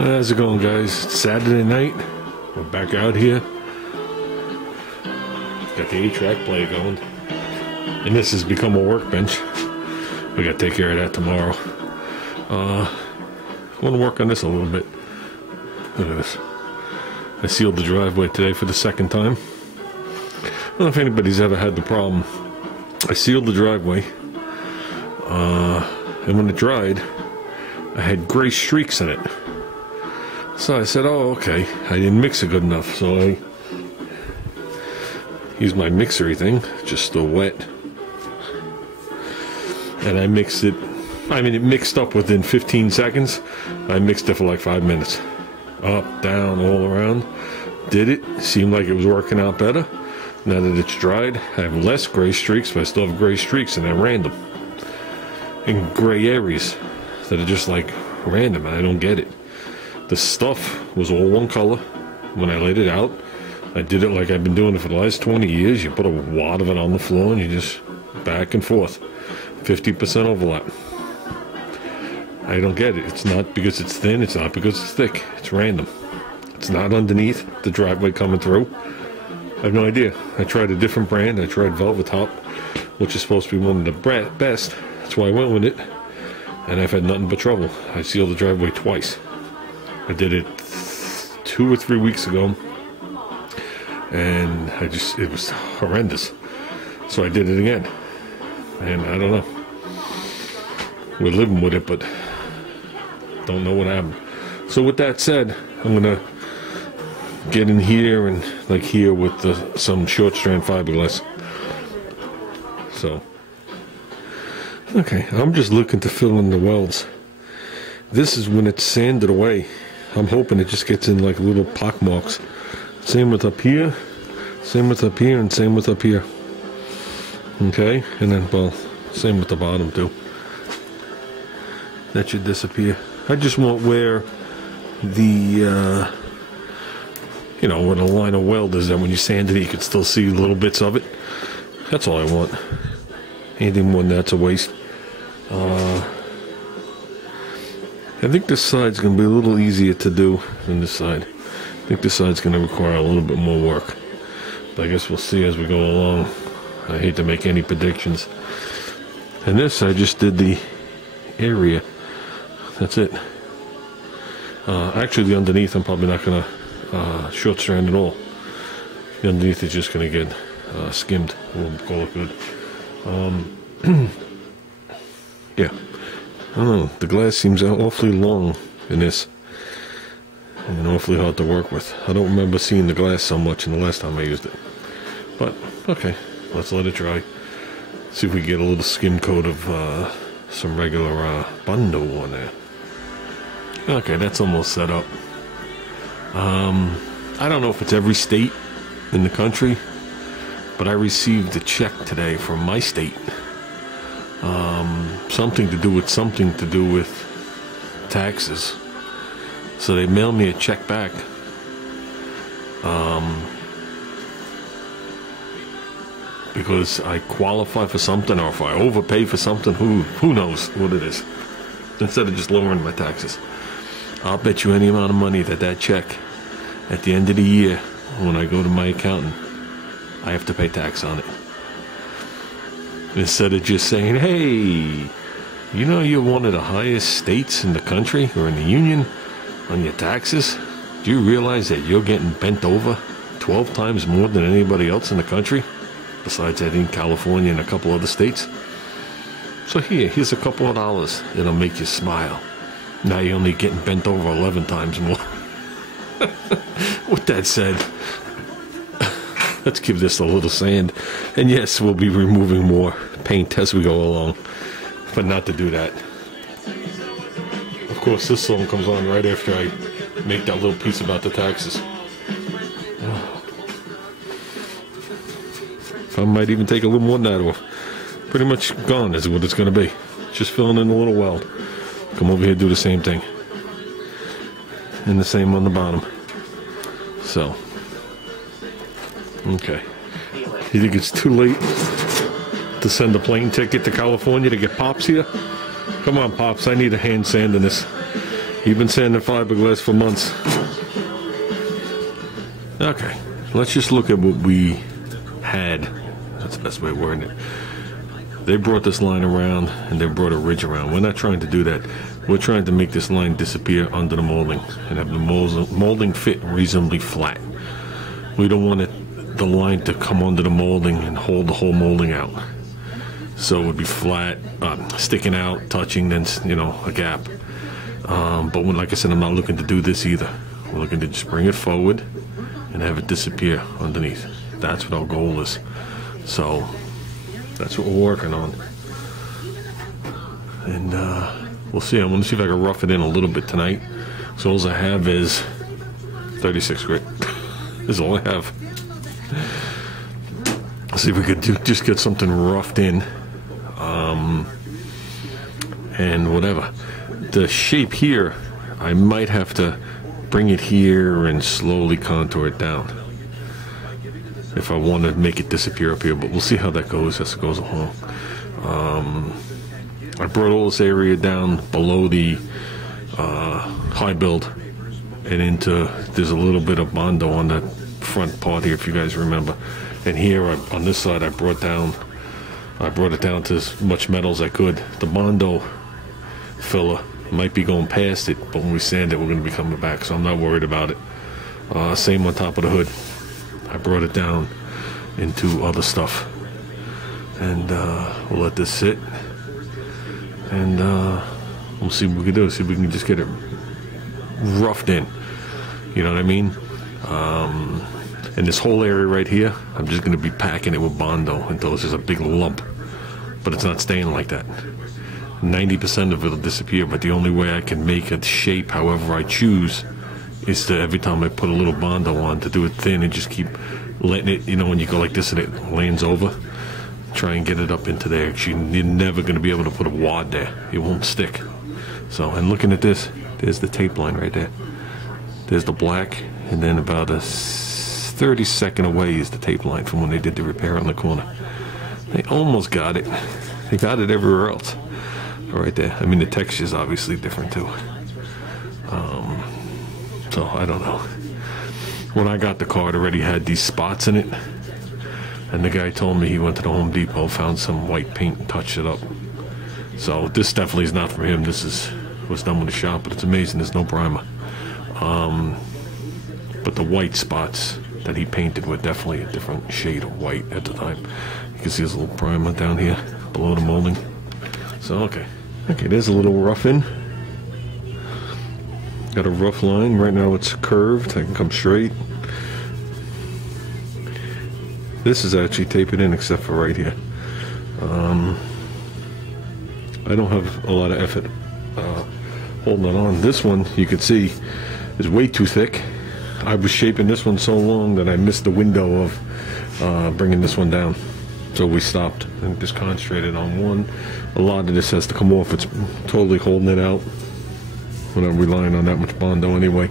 How's it going, guys? It's Saturday night. We're back out here. Got the 8-track player going. And this has become a workbench. We got to take care of that tomorrow. I want to work on this a little bit. Look at this. I sealed the driveway today for the second time. I don't know if anybody's ever had the problem. I sealed the driveway. And when it dried, I had gray streaks in it. So I said, oh, okay, I didn't mix it good enough, so I used my mixery thing, just still wet, and I mixed it. I mean, it mixed up within 15 seconds. I mixed it for like 5 minutes. Up, down, all around. Did it. Seemed like it was working out better. Now that it's dried, I have less gray streaks, but I still have gray streaks, and they're random. In gray areas that are just like random, and I don't get it. The stuff was all one color when I laid it out. I did it like I've been doing it for the last 20 years. You put a wad of it on the floor and you just back and forth. 50% overlap. I don't get it. It's not because it's thin. It's not because it's thick. It's random. It's not underneath the driveway coming through. I have no idea. I tried a different brand. I tried Velvet Top, which is supposed to be one of the best. That's why I went with it. And I've had nothing but trouble. I sealed the driveway twice. I did it 2 or 3 weeks ago, and it was horrendous. So I did it again, and I don't know. We're living with it, but don't know what happened. So with that said, I'm gonna get in here and like here with some short strand fiberglass. So, okay, I'm just looking to fill in the welds. This is when it's sanded away. I'm hoping it just gets in like little pock marks. Same with up here, same with up here, and same with up here. Okay, and then, well, same with the bottom too. That should disappear. I just want where the, you know, where the line of weld is, and when you sand it, you can still see little bits of it. That's all I want. Anything more than that's a waste. I think this side's going to be a little easier to do than this side. I think this side's going to require a little bit more work. But I guess we'll see as we go along. I hate to make any predictions. And this, I just did the area. That's it. Actually, the underneath, I'm probably not going to short strand at all. The underneath is just going to get skimmed. We'll call it good. Yeah. I don't know, the glass seems awfully long in this, and awfully hard to work with. I don't remember seeing the glass so much in the last time I used it. But, okay, let's let it dry. See if we get a little skim coat of some regular Bondo on there. Okay, that's almost set up. I don't know if it's every state in the country, but I received a check today from my state. Something to do with taxes. So they mailed me a check back. Because I qualify for something, or if I overpay for something, who knows what it is. Instead of just lowering my taxes. I'll bet you any amount of money that check, at the end of the year, when I go to my accountant, I have to pay tax on it. Instead of just saying, hey, you know you're one of the highest states in the country or in the union on your taxes? Do you realize that you're getting bent over 12 times more than anybody else in the country? Besides, I think California and a couple other states. So here's a couple of dollars. It'll make you smile. Now you're only getting bent over 11 times more. With that said, let's give this a little sand. And yes, we'll be removing more paint as we go along. But not to do that. Of course, this song comes on right after I make that little piece about the taxes. I might even take a little more than that off. Pretty much gone is what it's going to be. Just filling in a little weld. Come over here, do the same thing. And the same on the bottom. So. Okay. You think it's too late to send a plane ticket to California to get Pops here? Come on, Pops. I need a hand sand in this. You've been sanding fiberglass for months. Okay, let's just look at what we had. That's the best way of wording it. They brought this line around and they brought a ridge around. We're not trying to do that. We're trying to make this line disappear under the molding and have the molding fit reasonably flat. We don't want the line to come under the molding and hold the whole molding out. So it would be flat, sticking out, touching, then, you know, a gap. But like I said, I'm not looking to do this either. We're looking to just bring it forward and have it disappear underneath. That's what our goal is. So that's what we're working on. And we'll see. I'm going to see if I can rough it in a little bit tonight. So all I have is 36 grit. This is all I have. See if we could just get something roughed in. And whatever. The shape here, I might have to bring it here and slowly contour it down if I want to make it disappear up here, but we'll see how that goes as it goes along. I brought all this area down below the high build and into, there's a little bit of Bondo on that front part here, if you guys remember. And here on this side I brought it down to as much metal as I could. The Bondo filler might be going past it, but when we sand it we're going to be coming back, so I'm not worried about it. Same on top of the hood. I brought it down into other stuff, and we'll let this sit, and we'll see what we can do. See if we can just get it roughed in, you know what I mean? And this whole area right here, I'm just going to be packing it with Bondo until it's just a big lump, but it's not staying like that. 90% of it will disappear, but the only way I can make a shape however I choose is to, every time I put a little Bondo on, to do it thin and just keep letting it, you know, when you go like this and it lands over, try and get it up into there. You're never going to be able to put a wad there. It won't stick. So, and looking at this, there's the tape line right there. There's the black, and then about a 30-second away is the tape line from when they did the repair on the corner. They almost got it. They got it everywhere else. Right there. I mean, the texture is obviously different too. So I don't know. When I got the car, it already had these spots in it, and the guy told me he went to the Home Depot, found some white paint, and touched it up. So this definitely is not from him. This was done with the shop, but it's amazing. There's no primer. But the white spots that he painted were definitely a different shade of white at the time. You can see there's a little primer down here below the molding. So okay, there's a little rough in. Got a rough line. Right now it's curved. I can come straight. This is actually tapered in except for right here. I don't have a lot of effort holding it on. This one, you can see, is way too thick. I was shaping this one so long that I missed the window of bringing this one down. So we stopped and just concentrated on one. A lot of this has to come off. It's totally holding it out. We're not relying on that much Bondo anyway.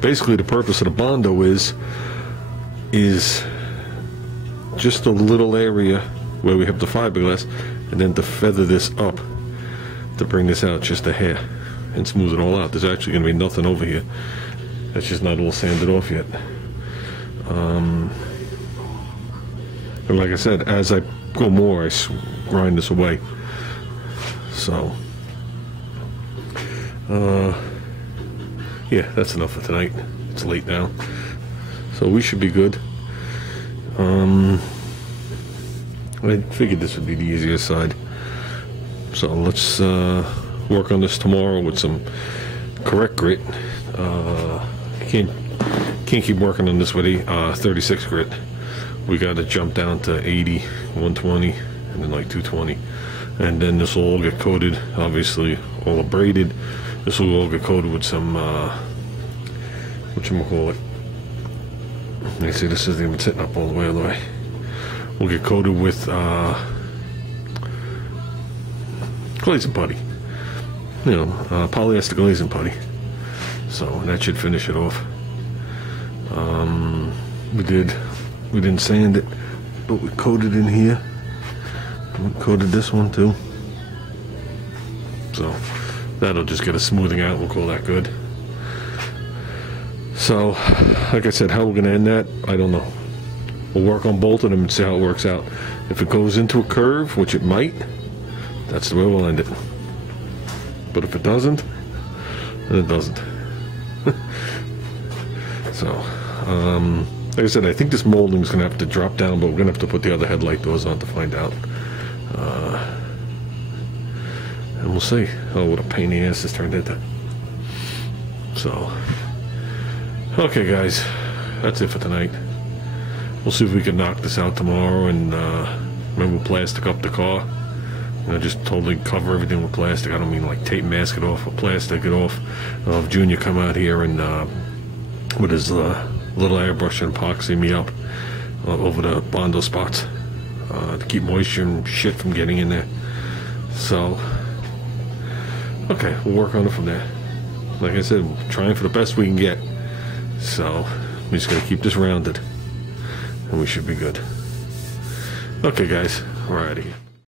Basically the purpose of the Bondo is just a little area where we have the fiberglass, and then to feather this up to bring this out just a hair and smooth it all out. There's actually going to be nothing over here. That's just not all sanded off yet. And like I said, as I go more, I grind this away. So yeah, that's enough for tonight. It's late now, so we should be good. I figured this would be the easier side, so let's work on this tomorrow with some correct grit. Can't keep working on this with 36 grit. We got to jump down to 80, 120, and then like 220, and then this will all get coated, obviously all abraded. This will all get coated with some whatchamacallit. You see, this isn't even sitting up all the way. We'll get coated with glazing putty, you know, polyester glazing putty. So that should finish it off. We didn't sand it, but we coated in here. We coated this one too. So That'll just get a smoothing out. We'll call that good. So, like I said, how we're going to end that, I don't know. We'll work on both of them and see how it works out. If it goes into a curve, which it might, that's the way we'll end it. But if it doesn't, then it doesn't. So, like I said, I think this molding is going to have to drop down, but we're going to have to put the other headlight doors on to find out. And we'll see. Oh, what a pain in the ass this turned into. So, okay, guys, that's it for tonight. We'll see if we can knock this out tomorrow, and maybe we'll plastic up the car. You know, just totally cover everything with plastic. I don't mean like tape mask it off, or plastic it off. I'll have Junior come out here and with his little airbrush and epoxy me up over the Bondo spots to keep moisture and shit from getting in there. So, okay, we'll work on it from there. Like I said, we're trying for the best we can get. So, we just gotta keep this rounded, and we should be good. Okay, guys, we're out of here.